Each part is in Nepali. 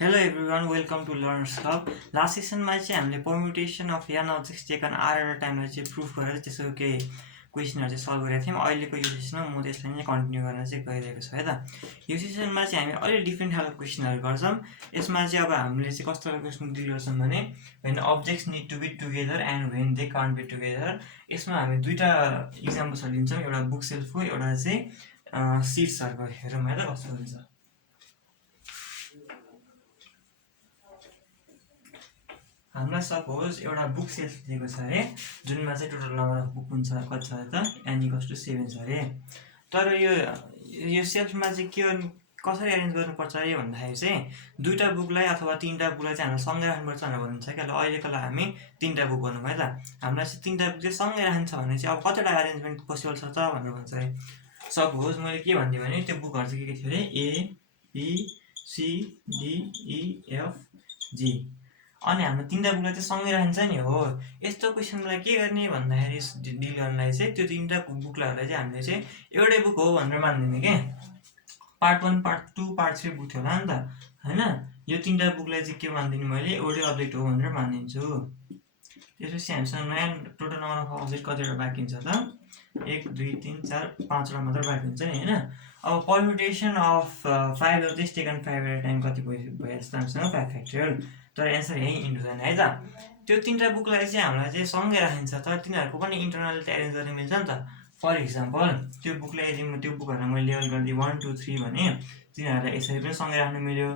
Hello everyone, welcome to Learners Club. Last सेसनमा चाहिँ हामीले permutation of n objects taken r at a time चाहिँ प्रुफ गरेर त्यसको केही क्वेसनहरु चाहिँ सल्भ गरेका थियौं। अहिलेको यो सेसनमा म त्यसलाई नै कन्टिन्यू गर्न चाहिँ गइरहेको छु है त। यो सेसनमा चाहिँ हामी अलि डिफरेन्ट खालको क्वेसनहरु गर्छौं। यसमा चाहिँ अब हामीले चाहिँ कस्तो खालको क्वेसन डिल गर्छौं भने when objects need to be together and when they can't be together। यसमा हामी दुईटा एक्जाम्पल्सहरु लिन्छौं, एउटा बुक सेल्फको, एउटा चाहिँ सीट्सहरुको। हेरौँ है त कस्तो हुन्छ। हामीलाई सपोज एउटा बुक सेल्फ दिएको छ अरे, जुनमा चाहिँ टोटल नम्बर अफ बुक हुन्छ कति छ त n = 7 छ अरे। तर यो सेल्फमा चाहिँ के कसरी अरेन्ज गर्नुपर्छ अरे भन्दाखेरि चाहिँ दुईटा बुकलाई अथवा तीनटा बुकलाई चाहिँ हामीले सँगै राख्नुपर्छ भनेर भनिन्छ के। ल अहिलेको लागि हामी तीनटा बुक गर्नु भयो त। हामीलाई चाहिँ तीनटा बुक चाहिँ सँगै राख्नु छ भने चाहिँ अब कतिवटा अरेन्जमेन्ट पोसिबल छ त भनेर भन्छ अरे। सपोज मैले के भन्दिए भने त्यो बुकहरु चाहिँ के थियो अरे A B C D E F G। अनि हाम्रो तीनटा बुकलाई चाहिँ सँगै राखिन्छ नि हो। यस्तो क्वेसनलाई के गर्ने भन्दाखेरि डिल गर्नलाई चाहिँ त्यो तीनटा बुकलाई चाहिँ हामीले चाहिँ एउटै बुक हो भनेर मान्दिने के। पार्ट 1 पार्ट 2 पार्ट 3 बुक थियो होला नि त हैन। यो तीनटा बुकलाई चाहिँ के मान्दिने मैले एउटै अब्जेक्ट हो भनेर मानिदिन्छु। त्यसपछि हामीसँग नयाँ टोटल नम्बर अफ अब्जेक्ट कतिवटा बाँकी हुन्छ त 1 2 3 4 5 वटा मात्र बाँकी हुन्छ नि हैन। अब permutation of 5 objects taken 5 at a time कति भइहाल्छ त हामीसँग 5 फ्याक्टोरियल। तर एन्सर यही इन्टु जाने है त। त्यो तीनटा बुकलाई चाहिँ हामीलाई चाहिँ सँगै राखिन्छ, तर तिनीहरुको पनि इन्टरनल अरेन्ज गर्न मिल्छ नि त। फर एक्जाम्पल त्यो बुकलाई यदि म त्यो बुकहरुलाई मैले लेबल गर्दै 1 2 3 भने तिनीहरुलाई यसरी पनि सँगै राख्न मिल्यो,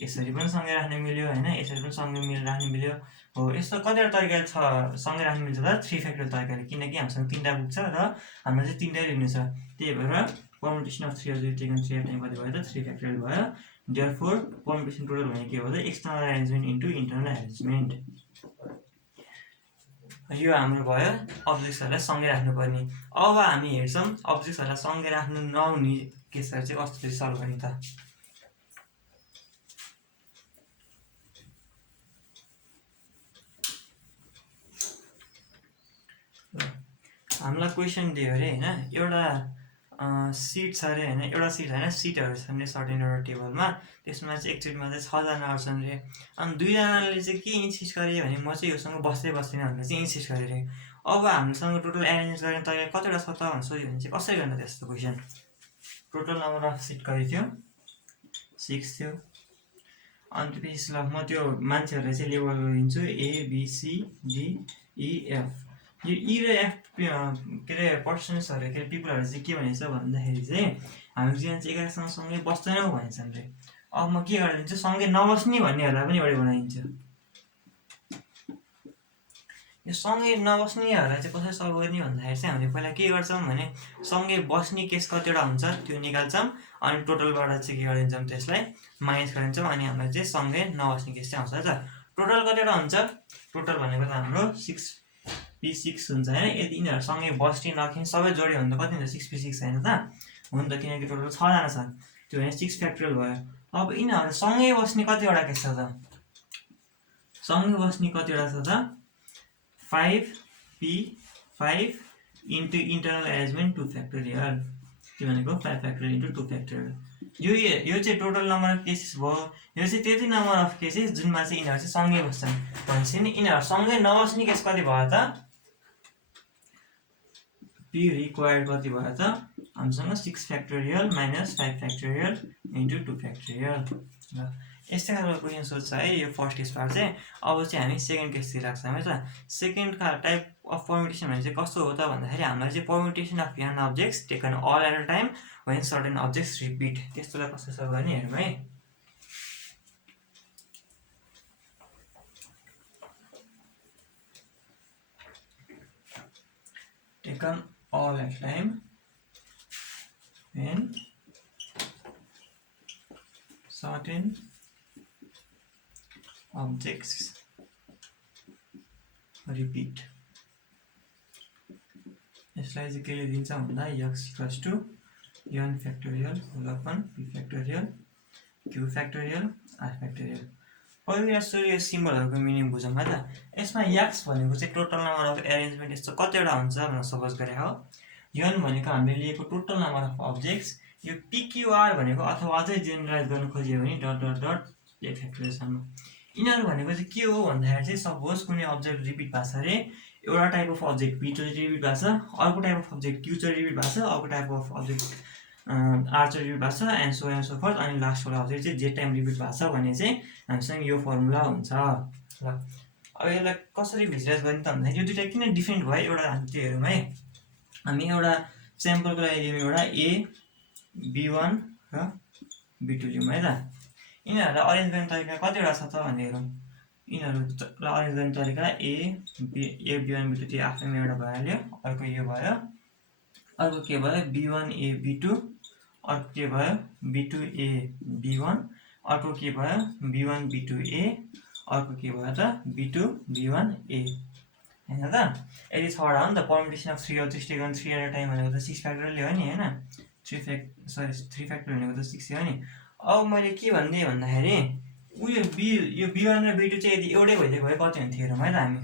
यसरी पनि सँगै राख्न मिल्यो हैन, यसरी पनि सँगै राख्न मिल्यो हो। यस्तो कतिवटा तरिका छ सँगै राख्न मिल्छ त 3 फ्याक्टोरियल तरिकाले, किनकि हामीसँग तीनटा बुक छ र हामीलाई चाहिँ तीनटै लिनु छ। त्यही भएर permutation of 3 object taken 3 at time कति भयो त 3 फ्याक्टोरियल भयो। Therefore परम्युटेसन टोटल भनेको के हो त external arrangement into internal arrangement. यो हाम्रो भयो अब्जेक्ट्सहरुलाई सँगै राख्नुपर्ने। अब हामी हेर्छौं अब्जेक्ट्सहरुलाई सँगै राख्नु नहुने केसहरु चाहिँ कसरी सल्भ गर्ने त। हामीलाई क्वेशन दियो अरे हैन, एउटा सीट छ अरे हैन, एउटा सीट हैन सीटहरु छन् रे सर्टेन एउटा टेबलमा। त्यसमा चाहिँ एकचोटीमा चाहिँ 6 जना आउँछन् रे। अनि 2 जनाले चाहिँ के इन्सिस्ट गरे भने म चाहिँ योसँग बस्दै बस्दिन भनेर चाहिँ इन्सिस्ट गरे रे। अब हामीसँग टोटल अरेन्ज गर्ने तरिका कतिवटा छ त भनेर सोध्यो भने चाहिँ कसरी गर्ने त्यस्तो question. Total number of seat कति थियो 6 थियो। अनि त्यसपछि ल म त्यो मान्छेहरुलाई चाहिँ लेबल गरिदिन्छु A B C D E F। यो E र F के रे पर्सन्सहरु के पिपलहरु चाहिँ के भनिन्छ भन्दाखेरि चाहिँ हामी चाहिँ 11 सँग सँगै बस्दैनौ भनिन्छन् रे। अब म के गरिदिन्छु सँगै नबस्ने भन्नेहरुलाई पनि एउटै बनाइदिन्छु। यो सँगै नबस्नेहरुलाई चाहिँ कसरी सल्भ गर्ने भन्दाखेरि चाहिँ हामीले पहिला के गर्छौं भने सँगै बस्ने केस कतिवटा हुन्छ त्यो निकाल्छौं अनि टोटलबाट चाहिँ के गरिदिन्छौं त्यसलाई माइनस गरिदिन्छौं अनि हामीलाई चाहिँ सँगै नबस्ने केस चाहिँ आउँछ है त। टोटल कतिवटा हुन्छ टोटल भनेको त हाम्रो 6 p6 हुन्छ हैन। यदि यिनीहरु सँगै बस्ने नखिन सबै जोड्यो भने त कति हुन्छ 6 p6 हैन त हुन त, किनकि टोटल 6 जना छन् त्यो भने 6 फ्याक्टोरियल भयो। अब यिनीहरु सँगै बस्ने कतिवटा केस छ त सँगै बस्ने कतिवटा छ त 5 p5 into internal arrangement 2 factorial. त्यो भनेको 5 फ्याक्टोरियल इन्टु 2 फ्याक्टोरियल। यो चाहिँ टोटल नम्बर अफ केसेस भयो। यो चाहिँ त्यति नम्बर अफ केसेस जुनमा चाहिँ यिनीहरु चाहिँ सँगै बस्छन् भनेपछि नि यिनीहरु सँगै नबस्ने केस कति भयो त p रिक्वायर्ड कति भयो त हामीसँग 6 factorial minus 5 factorial into 2 factorial. ल यस्तै खालको क्वेशन सोध्छ है यो फर्स्ट केस पार्ट चाहिँ। अब चाहिँ हामी सेकेन्ड केसतिर लाग्छौं है त। सेकेन्ड टाइप अफ परम्युटेसन भने चाहिँ कस्तो हो त भन्दाखेरि हामीलाई चाहिँ permutation of n objects taken all at a time when certain objects repeat. त्यस्तोलाई कसरी सल्भ गर्ने हेरौँ है। Taken all at time when certain objects repeat। यसलाई चाहिँ के लेखिन्छ भन्दा x = n factorial whole upon p factorial q factorial r factorial. पहिलो यो सिम्बलहरुको मिनिङ बुझौँ है त। यसमा x भनेको चाहिँ टोटल नम्बर अफ अरेन्जमेन्ट यस्तो कतिवटा हुन्छ भनेर सपोज गरे हो। n भनेको हामीले लिएको टोटल नम्बर अफ अब्जेक्ट्स। यो pqr भनेको अथवा अझै जेनरलाइज गर्न खोजियो भने डट डट डट ए फ्याक्टोरियलसम्म। यिनीहरू भनेको चाहिँ के हो भन्दाखेरि चाहिँ सपोज कुनै अब्जेक्ट रिपिट भएको छ अरे, एउटा टाइप अफ अब्जेक्ट पी चाहिँ रिपिट भएको छ, अर्को टाइप अफ अब्जेक्ट क्यू चाहिँ रिपिट भएको छ, अर्को टाइप अफ अब्जेक्ट आर चाहिँ रिपिट भएको छ, एन्ड सो फर्थ, अनि लास्टवाला अब्जेक्ट चाहिँ जे टाइम रिपिट भएको छ भने चाहिँ हामीसँग यो फर्मुला हुन्छ। ल अब यसलाई कसरी भिजुअलाइज गर्ने त भन्दाखेरि यो दुइटा किन डिफ्रेन्ट भयो एउटा हामी त्यो हेरौँ है। हामी एउटा स्याम्पलको लागि लियौँ, एउटा ए बी1 र बी2 लियौँ है त। यिनीहरूलाई अरेन्ज गर्ने तरिका कतिवटा छ त भनेर हेरौँ। यिनीहरूलाई अरेन्ज गर्ने तरिका ए बी1 बी2 त्यो आफैमा एउटा भइहाल्यो, अर्को यो भयो, अर्को के भयो बी1 ए बी2, अर्को के भयो बी2 ए बी1, अर्को के भयो बी1 बी2 ए, अर्को के भयो त बी2 बी1 ए होइन त। यदि 6वटा हो नि त, permutation of 3 objects taken 3 at a time भनेको त 6 फ्याक्टोरियल हो नि होइन, 3 फ्याक्टोरियल भनेको त 6 हो नि। अब मैले के भन्ने भन्दाखेरि यो बी1 र बी2 चाहिँ यदि एउटै भइदिएको भए कति हुन्थ्यो हेरौँ है त हामी।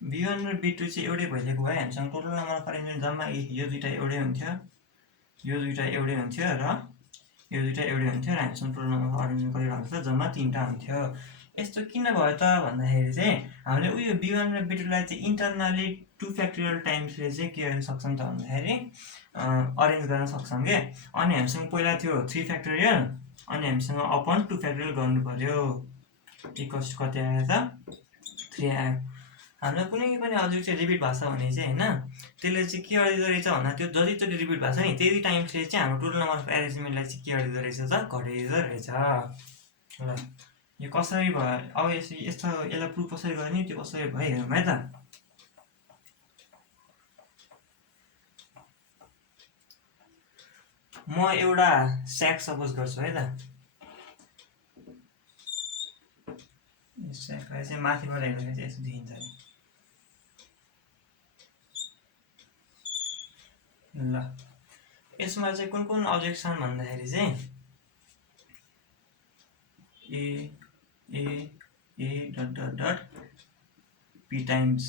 बी1 र बी2 चाहिँ एउटै भइदिएको भए हामीसँग टोटल नम्बर अफ अरेन्जमेन्ट जम्मा यो दुइटा एउटै हुन्थ्यो, यो दुइटा एउटै हुन्थ्यो र यो दुइटा एउटै हुन्थ्यो र हामीसँग टोटल नम्बर अफ अरेन्जमेन्ट कतिवटा हुन्छ जम्मा 3टा हुन्थ्यो। यस्तो किन भयो त भन्दाखेरि चाहिँ हामीले उयो बी1 र बी2लाई चाहिँ इन्टरनली 2 फ्याक्टोरियल टाइम्सले चाहिँ के गर्न सक्छौँ त भन्दाखेरि अरेन्ज गर्न सक्छौँ के। अनि हामीसँग पहिला थियो 3 फ्याक्टोरियल, अनि हामीसँग अपन 2 फ्याक्टोरियल गर्नु पर्यो, इक्वल्स कति आयो त 3 आयो। हाम्रो कुनै पनि अब्जेक्ट चाहिँ रिपिट भएको छ भने चाहिँ होइन, त्यसले चाहिँ के गरिदिँदो रहेछ भन्दा त्यो जतिचोटि रिपिट भएको छ नि त्यति टाइम्सले चाहिँ हाम्रो टोटल नम्बर अफ एरेन्जमेन्टलाई चाहिँ के गरिदिँदो रहेछ त घटाइदिँदो रहेछ। ल यो कसरी भयो, अब यस्तो यसलाई प्रुफ कसरी गर्ने त्यो कसरी भयो हेरौँ है त। म एउटा स्याक सपोज गर्छु है त, स्याकलाई चाहिँ माथिबाट हेर्दाखेरि चाहिँ यस्तो देखिन्छ अरे। ल यसमा चाहिँ कुन कुन अब्जेक्ट छन् भन्दाखेरि चाहिँ A A A dot dot dot P times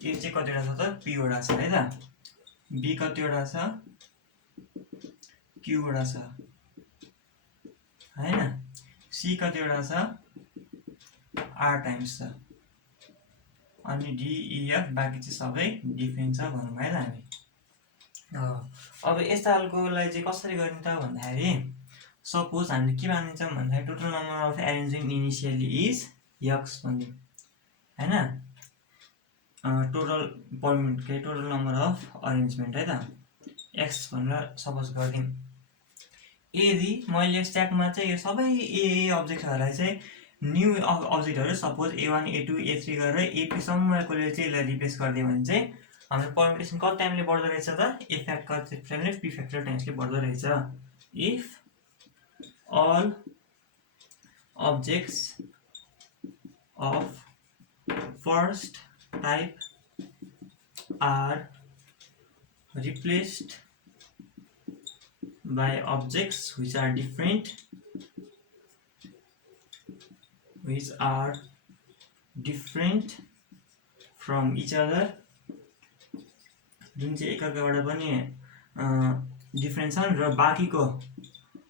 A चाहिँ कतिवटा छ त पीवटा छ है त, बी कतिवटा छ क्यूवटा छ होइन, सी कतिवटा छ आर टाइम्स छ, अनि डिइएफ बाँकी चाहिँ सबै डिफ्रेन्ट छ भनौँ है त हामी। अब यस्ता खालकोलाई चाहिँ कसरी गर्ने त भन्दाखेरि सपोज हामीले के मानिन्छौँ भन्दाखेरि total number of arrangement initially is X भनिदिउँ होइन, टोटल नम्बर अफ अरेन्जमेन्ट है त एक्स भनेर सपोज गरिदिउँ। यदि मैले स्ट्याकमा चाहिँ यो सबै ए अब्जेक्टहरूलाई चाहिँ new अब्जेक्टहरू suppose A1 A2 A3 गरेर एपीसम्मकोले चाहिँ यसलाई रिप्लेस गरिदियो भने चाहिँ हाम्रो परम्युटेसन कति टाइमले बढ्दो रहेछ त ए फ्याक्ट कति टाइमले पी फ्याक्टोरियल टाइम्सले बढ्दो रहेछ। If all objects of first type are replaced by objects which are different from each other, जुन चाहिँ एकअर्काबाट पनि डिफ्रेन्ट छन् र बाँकीको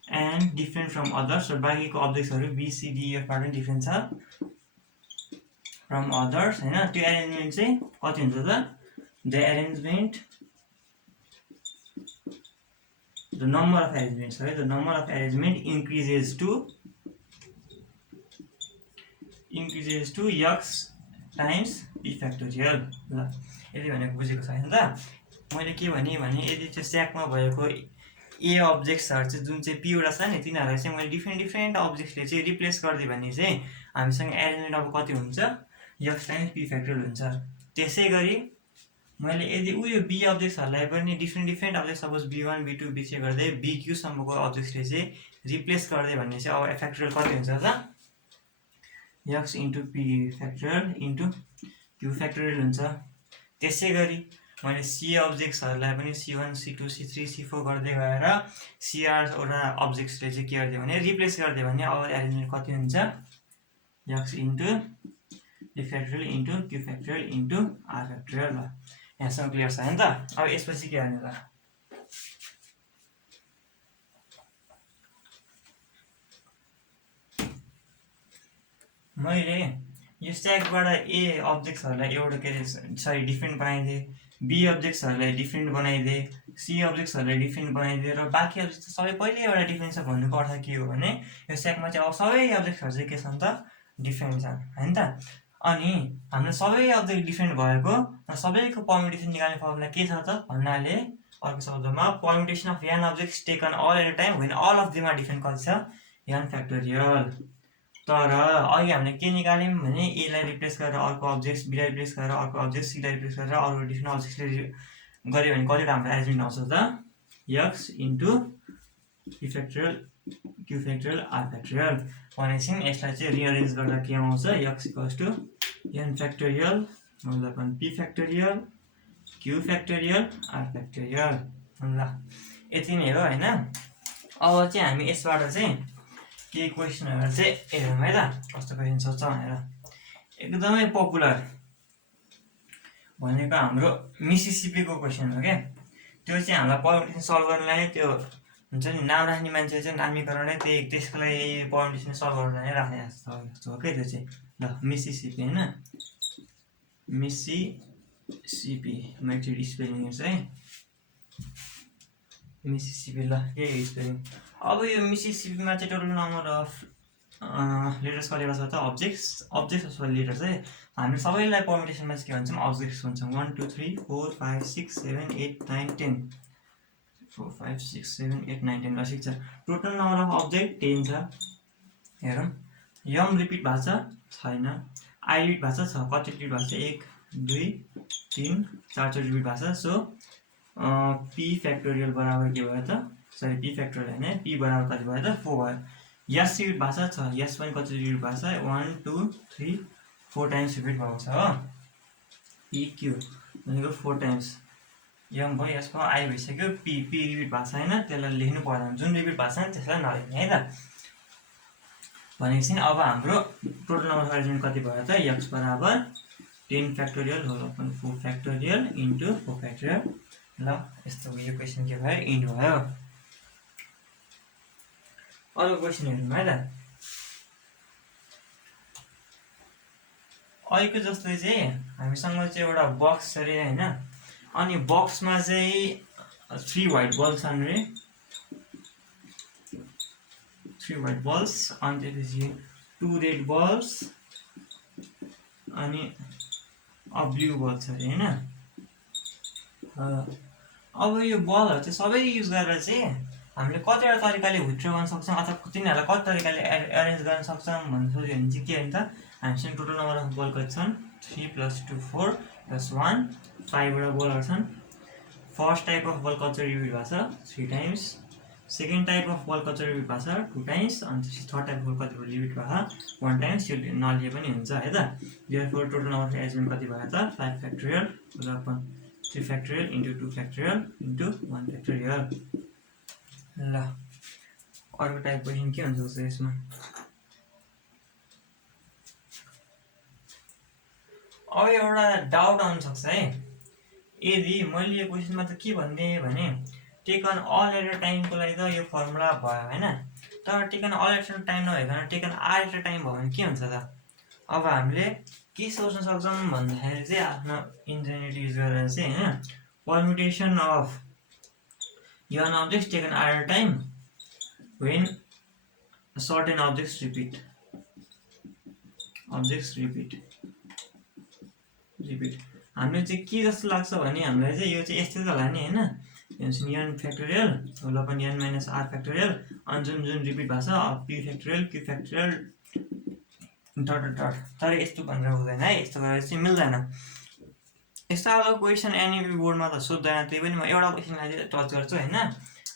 एन्ड डिफ्रेन्ट फ्रम अदर्स, र बाँकीको अब्जेक्ट्सहरू बिसिडिएफबाट पनि डिफ्रेन्ट छ फ्रम अदर्स होइन, त्यो एरेन्जमेन्ट चाहिँ कति हुन्छ त the number of arrangement increases to X times P factorial. ल यदि भनेको बुझेको छैन त। मैले के भने यदि त्यो स्याकमा भएको ए अब्जेक्ट्सहरू चाहिँ जुन चाहिँ पीवटा छ नि तिनीहरूलाई चाहिँ मैले डिफ्रेन्ट अब्जेक्ट्सले चाहिँ रिप्लेस गरिदियो भने चाहिँ हामीसँग एरेन्जमेन्ट अब कति हुन्छ यक्स टाइम्स पी फ्याक्टोरियल हुन्छ। त्यसै गरी मैले यदि उयो बी अब्जेक्ट्सहरूलाई पनि different object suppose B1 बी2 B3 गर्दै बीक्यूसम्मको अब्जेक्ट्सले चाहिँ रिप्लेस गरिदियो भने चाहिँ अब फ्याक्टोरियल कति हुन्छ त x into P factorial into Q factorial हुन्छ। त्यसै गरी मैले सी अब्जेक्ट्सहरूलाई पनि C1 C2 C3 C4 गर्दै गएर CRवटा अब्जेक्ट्सले चाहिँ के गरिदियो भने रिप्लेस गरिदियो भने अब एरेन्जमेन्ट कति हुन्छ x into p factorial into q factorial into r factorial. ल यहाँसम्म क्लियर छ नि त। अब यसपछि के गर्ने त, मैले यो स्ट्याकबाट ए अब्जेक्ट्सहरूलाई एउटा के अरे डिफरेन्ट बनाइदिएँ, बी अब्जेक्ट्सहरूलाई डिफरेन्ट बनाइदिएँ, सी अब्जेक्ट्सहरूलाई डिफरेन्ट बनाइदिएँ र बाँकी अब्जेक्ट्स सबै पहिल्यै एउटा डिफरेन्ट छ भन्नुको अर्थ के हो भने यो स्ट्याकमा चाहिँ अब सबै अब्जेक्ट्सहरू चाहिँ के छन् त, डिफरेन्ट छन् होइन त। अनि हाम्रो सबै अब्जेक्ट डिफरेन्ट भएको र सबैको पर्मुटेसन निकाल्ने फर्मुला के छ त भन्नाले अर्को शब्दमा permutation of n objects taken all at a time when all of them are different कति छ, n फ्याक्टोरियल। तर अघि हामीले के निकाल्यौँ भने ए लाई रिप्लेस गरेर अर्को अब्जेक्ट, बी लाई रिप्लेस गरेर अर्को अब्जेक्ट, सी लाई रिप्लेस गरेर अर्को डिफरेन्ट अब्जेक्टले गऱ्यो भने कतिवटा हाम्रो एरेन्जमेन्ट आउँछ त, x into p factorial q factorial r factorial. भनेपछि यसलाई चाहिँ रिअरेन्ज गर्दा के आउँछ, x equals to n factorial मतलब p factorial q factorial r factorial. ल यति नै हो होइन। अब चाहिँ हामी यसबाट चाहिँ केही क्वेसनहरू चाहिँ हेरौँ है त, कस्तो क्वेसन सोध्छ भनेर। एकदमै पपुलर भनेको हाम्रो मिसिसिपीको क्वेसन हो क्या। त्यो चाहिँ हामीलाई पर्मुटेसन सल्भ गर्नलाई त्यो हुन्छ नि, नाम राख्ने मान्छे चाहिँ नामीकरणै त्यसको लागि पर्मुटेसन सल्भ गर्नलाई राख्ने जस्तो हो क्या त्यो चाहिँ। ल मिसिसिपी होइन, मिसिसिपी म एकचोटि स्पेलिङ हेर्छु है, मिसिसिपी। ल यही स्पेलिङ। अब यो मिसिसिपीमा चाहिँ टोटल नम्बर अफ लेटर्स कतिवटा छ त, अब्जेक्ट्स अथवा लेटर चाहिँ हामी सबैलाई पर्मुटेसनमा चाहिँ के भन्छौँ, अब्जेक्ट्स भन्छौँ। 1 2 3 4 5 6 7 8 9 10 4 5 6 7 8 9 10। ल ठिक छ, टोटल नम्बर अफ अब्जेक्ट 10 छ। हेरौँ यम रिपिट भएको छ छैन, आई रिपिट भएको छ कति रिपिट भएको छ, 1 2 3 4 चोटि रिपिट भएको छ। सो p फ्याक्टोरियल बराबर के भयो त, सरी p फ्याक्टोरियल होइन, p बराबर कति भयो त, 4 भयो। यस रिपिट भएको छ, यस पनि कति रिपिट भएको छ, 1 2 3 4 टाइम्स रिपिट भएको छ हो। pq भनेको 4 टाइम्स यम भयो, यसको आई भइसक्यो, p रिपिट भएको छ होइन, त्यसलाई लेख्नु पर्दैन, जुन रिपिट भएको छ त्यसलाई नलेख्ने है त। भनेपछि अब हाम्रो टोटल नम्बर अफ एलिमेन्ट कति भयो त, x बराबर 10 factorial whole upon 4 factorial into 4 factorial. ल यस्तो यो क्वेसन के भयो, इन्ड भयो। अरू क्वेसन हेर्नु है त। अहिलेको जस्तै चाहिँ हामीसँग चाहिँ एउटा बक्स छ अरे होइन, अनि बक्समा चाहिँ 3 व्हाइट बल्ब छन् रे, 3 व्हाइट बल्ब्स, अनि त्यसपछि 2 रेड बल्ब्स अनि ब्लू बल्ब छ अरे होइन। अब यो बलहरू चाहिँ सबै युज गरेर चाहिँ हामीले कतिवटा तरिकाले विथड्र गर्न सक्छौँ अथवा तिनीहरूलाई कति तरिकाले एरेन्ज गर्न सक्छौँ भन्ने सोच्यो भने चाहिँ के हो नि त, हामीसँग टोटल नम्बर अफ बल कति छन्, 3 + 2 4 + 1 5 वटा बलहरू छन्। फर्स्ट टाइप अफ बल कति रिपिट भएको छ, 3 टाइम्स। सेकेन्ड टाइप अफ बल कति रिपिट भएको छ, 2 टाइम्स। अनि त्यसपछि थर्ड टाइप अफ बल कति रिपिट भएको छ, 1 टाइम्स। यो नलिए पनि हुन्छ है त। Therefore total number of arrangement कति भयो त, 5 factorial upon 3 factorial into 2 factorial into 1 factorial. ल अर्को टाइप क्वेसन के हुन्छ यसमा, अब एउटा डाउट आउन सक्छ है, यदि मैले यो क्वेसनमा त के भनिदिएँ भने टेकन अल एट अ टाइमको लागि त यो फर्मुला भयो होइन, तर taken all at a time नभइकन taken R at a time भयो भने के हुन्छ त। अब हामीले के सोच्न सक्छौँ भन्दाखेरि चाहिँ आफ्नो इन्जिनियरिटी युज गरेर चाहिँ होइन, पर्मुटेसन of an object taken at a time when certain objects repeat हामीले चाहिँ के जस्तो लाग्छ भने हामीलाई चाहिँ यो चाहिँ यस्तै त होला नि होइन, n factorial whole upon n - r factorial, अनि जुन जुन रिपिट भएको छ p factorial q factorial dot dot dot. तर यस्तो भनेर हुँदैन है, यस्तो गरेर चाहिँ मिल्दैन। यस्तो खालको क्वेसन एनइपी बोर्डमा त सोध्दैन, त्यही पनि म एउटा क्वेसनलाई चाहिँ टच गर्छु होइन।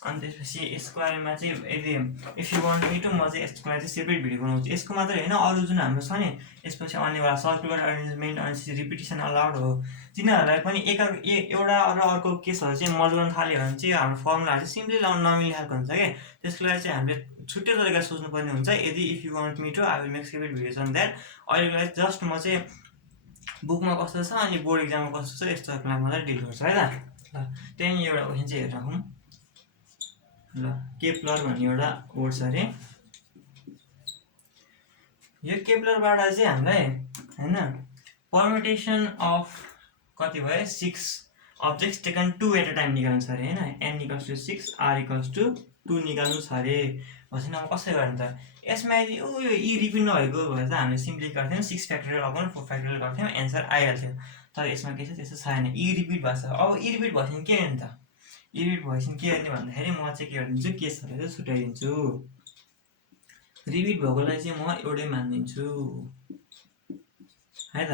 अनि त्यसपछि यसको बारेमा चाहिँ यदि if you want me to म चाहिँ यसको लागि चाहिँ सेपरेट भिडियो बनाउँछु। यसको मात्रै होइन, अरू जुन हाम्रो छ नि यसपछि आउनेवाला सर्कुलर अरेन्जमेन्ट अनि रिपिटेसन अलाउड हो, तिनीहरूलाई पनि एउटा र अर्को केसहरू चाहिँ मजाउन थाल्यो भने चाहिँ हाम्रो फर्मुलाहरू चाहिँ सिम्पली नमिल्ने खालको हुन्छ क्या। त्यसको लागि चाहिँ हामीले छुट्टै तरिकाले सोच्नुपर्ने हुन्छ। यदि if you want me to I will make separate videos on that. अहिलेको लागि जस्ट म चाहिँ बुकमा कस्तो छ अनि बोर्ड एक्जाममा कस्तो छ यस्तोलाई मलाई डिल गर्छ है त। ल त्यहाँदेखि एउटा क्वेसन चाहिँ हेरेर राखौँ। ल केप्लर भन्ने एउटा वर्ड छ अरे। यो केप्लरबाट चाहिँ हामीलाई हैन परम्युटेसन अफ कति भयो 6 objects taken 2 at a time निकाल्नु छ अरे हैन। n equals to 6 r equals to 2 निकाल्नु छ अरे। भनेपछि अब कसरी गर्ने त? यसमा यदि यो e रिपिट नभएको भए त हामीले सिम्पली गर्थ्यौँ 6 फ्याक्टोरियल अपन 4 फ्याक्टोरियल गर्थ्यौँ एन्सर आइहाल्थ्यो। तर यसमा के छ त्यस्तो छैन, e रिपिट भएको छ। अब e रिपिट भएपछि के गर्ने त? e रिपिट भएपछि के गर्ने भन्दाखेरि म चाहिँ के गरिदिन्छु केसहरुलाई चाहिँ छुट्याइदिन्छु। रिपिट भएकोलाई चाहिँ म एउटै मानिदिन्छु है त।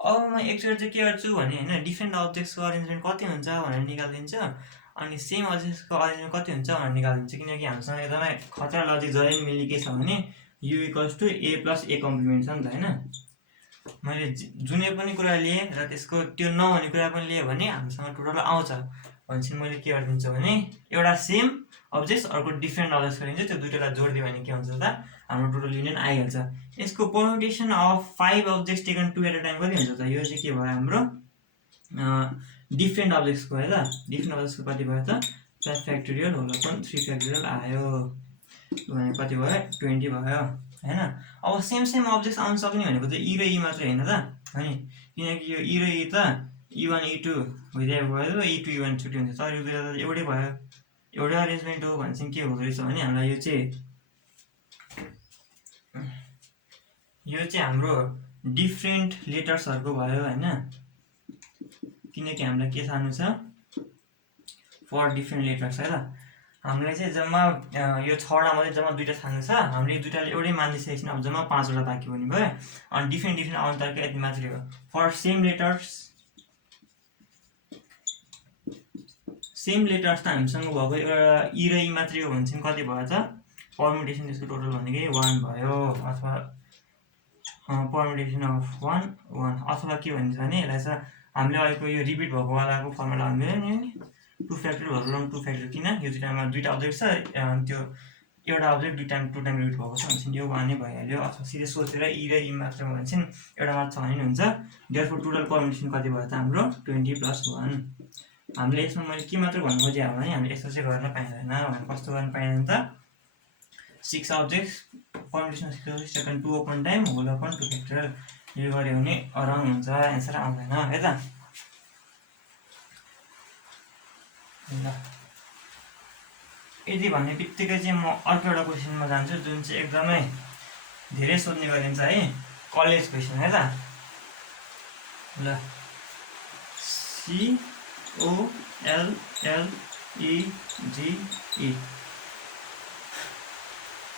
अब म एकचोटि चाहिँ के गर्छु भने हैन डिफरेन्ट अब्जेक्ट्सको अरेन्जमेन्ट कति हुन्छ भनेर निकाल्दिन्छु अनि सेम अब्जेक्ट्सको अरेन्जमेन्ट कति हुन्छ भनेर निकाल्दिन्छु। किनकि हामीसँग एकदमै खतरा लजिक जहिले मिली के छ भने u equals to a plus a complement छ नि त हैन। मैले जुनै पनि कुरा लिए र त्यसको त्यो नहुने कुरा पनि लिए भने हामीसँग टोटल आउँछ। भनेपछि मैले के गरिदिन्छु भने एउटा सेम अब्जेक्ट्स अर्को डिफरेन्ट अब्जेक्ट्स गरिदिन्छु, त्यो दुईटालाई जोड्दियो भने के हुन्छ त हाम्रो टोटल युनियन आइहाल्छ। यसको permutation of 5 objects taken 2 at a time कति हुन्छ त? यो चाहिँ के भयो हाम्रो डिफरेन्ट अब्जेक्ट्सको है त। डिफरेन्ट अब्जेक्ट्सको कति भयो त 5 फ्याक्टोरियल होल अपन 3 फ्याक्टोरियल आयो भने कति भयो 20 भयो हैन। अब सेम सेम अब्जेक्ट्स आउन सक्ने भनेको चाहिँ e र e मात्र हैन त हैन, किनकि यो e र e त e1 e2 भइरहेको भयो र e2 e1 छुट्टै हुन्छ। तर यो दुईटा त एउटै भयो, एउटै अरेन्जमेन्ट हो भने चाहिँ के हुँदो रहेछ भने हामीलाई यो चाहिँ हाम्रो डिफरेन्ट लेटर्सहरुको भयो हैन। किनकि हामीलाई के थाहा छ फर डिफरेन्ट लेटर्स है त। हामीलाई चाहिँ जम्मा यो 6 वटा मध्ये जम्मा 2टा थाहा छ। हामीले यो दुईटाले एउटै मानिसकेपछि अब जम्मा 5 वटा बाँकी हुने भयो। अनि डिफरेन्ट डिफरेन्ट अन्तरको यति मात्रै हो। फर सेम लेटर्स त हामीसँग भएको एउटा e र e मात्रै हो भने चाहिँ कति भयो त? परम्युटेसन त्यसको टोटल भनेकै 1 भयो। अथवा परम्युटेसन अफ 1 1 अथवा के भन्छ भने यसलाई चाहिँ हामीले अहिलेको यो रिपिट भएको वालाको फर्मुला हामीले नि 2 फ्याक्टोरियल होल 2 फ्याक्टोरियल, किन यो दुईटामा दुईटा अब्जेक्ट छ त्यो एउटा अब्जेक्ट दुई टाइम रिपिट भएको छ भने यो वान नै भइहाल्यो। अथवा सिधै सोचेर e र e मात्र भने चाहिँ एउटा मात्र छ भने नि हुन्छ। देयरफोर टोटल परम्युटेसन कति भयो त हाम्रो 20 + 1। हामीले यसमा मैले के मात्र भन्नु खोजेँ भने हामीले यस्तो चाहिँ गर्न पाइँदैन भने कस्तो गर्न पाइँदैन त 6 objects permutation second 2 upon time whole upon 2 factorial यो गर्यो भने अराउन्ड हुन्छ, एन्सर आउँदैन है त। ल यदि भन्ने बित्तिकै चाहिँ म अर्को एउटा क्वेसनमा जान्छु जुन चाहिँ एकदमै धेरै सोध्ने गरिन्छ है, कलेज क्वेसन है त। ल COLLEGE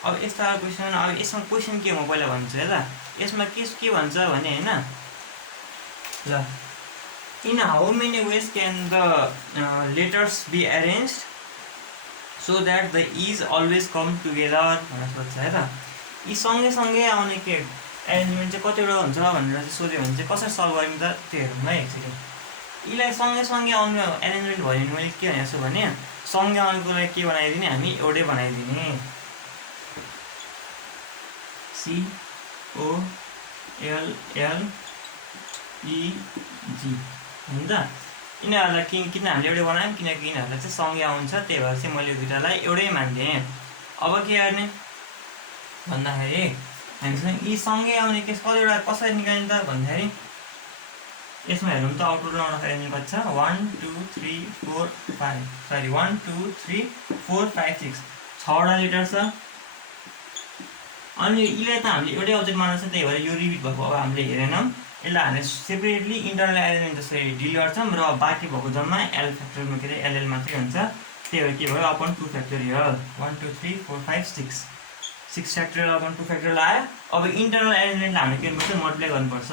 अब यस्ता क्वेसन। अब यसमा क्वेसन के म पहिला भन्छु है त। यसमा के भन्छ भने हैन ल in how many ways can the letters be arranged so that the is always come together भनेर सोध्छ है त। यी सँगै आउने के एरेन्जमेन्ट चाहिँ कतिवटा हुन्छ भनेर चाहिँ सोध्यो भने चाहिँ कसरी सल्भ गरिन्छ त त्यो हेरौँ है एकचोटि। यीलाई सँगै आउने एरेन्जमेन्ट भयो भने मैले के भनेको छु भने सँगै आउनेको लागि के बनाइदिने हामी एउटै बनाइदिने COLLEGE हुन्छ। यिनीहरूलाई किन हामीले एउटै बनायौँ किनकि यिनीहरूलाई चाहिँ सँगै आउँछ, त्यही भएर चाहिँ मैले दुईटालाई एउटै मानिदिएँ। अब के गर्ने भन्दाखेरि हामीसँग यी सँगै आउने केस कतिवटा कसरी निकाल्ने त भन्दाखेरि यसमा हेरौँ त आउटपुट लगाउँदाखेरि कति छ 1 2 3 4 5 सरी 1 2 3 4 5 6 6वटा लेटर छ। अनि यसलाई त हामीले एउटै अब्जेक्ट मान्छ, त्यही भएर यो रिपिट भएको अब हामीले हेरेनौँ। यसलाई हामीले सेपरेटली इन्टरनल एलिमेन्ट जसरी डिल गर्छौँ र बाँकी भएको जम्मा एल फ्याक्टोरियल के अरे एलएल मात्रै हुन्छ। त्यही भएर के भयो upon 2 factorial 1 2 3 4 5 6 factorial upon 2 factorial आयो। अब इन्टरनल एलिमेन्टलाई हामीले के गर्नुपर्छ मल्टिप्लाई गर्नुपर्छ।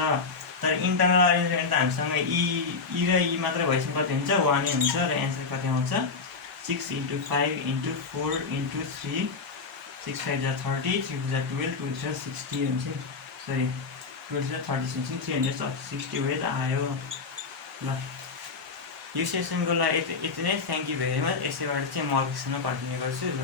तर इन्टरनल एलिमेन्ट त हामीसँग e र e मात्र भएपछि कति हुन्छ 1 नै हुन्छ र एन्सर कति आउँछ 6 × 5 × 4 × 3 6 5 जा 30 3 4 जा 12 2 जा 60 हुन्छ। सरी 12 जा 36 360 वेज आयो। ल यो सेसनको लागि यति नै। Thank you very much. यसैबाट चाहिँ म अफिसमा कन्टिन्यू गर्छु। ल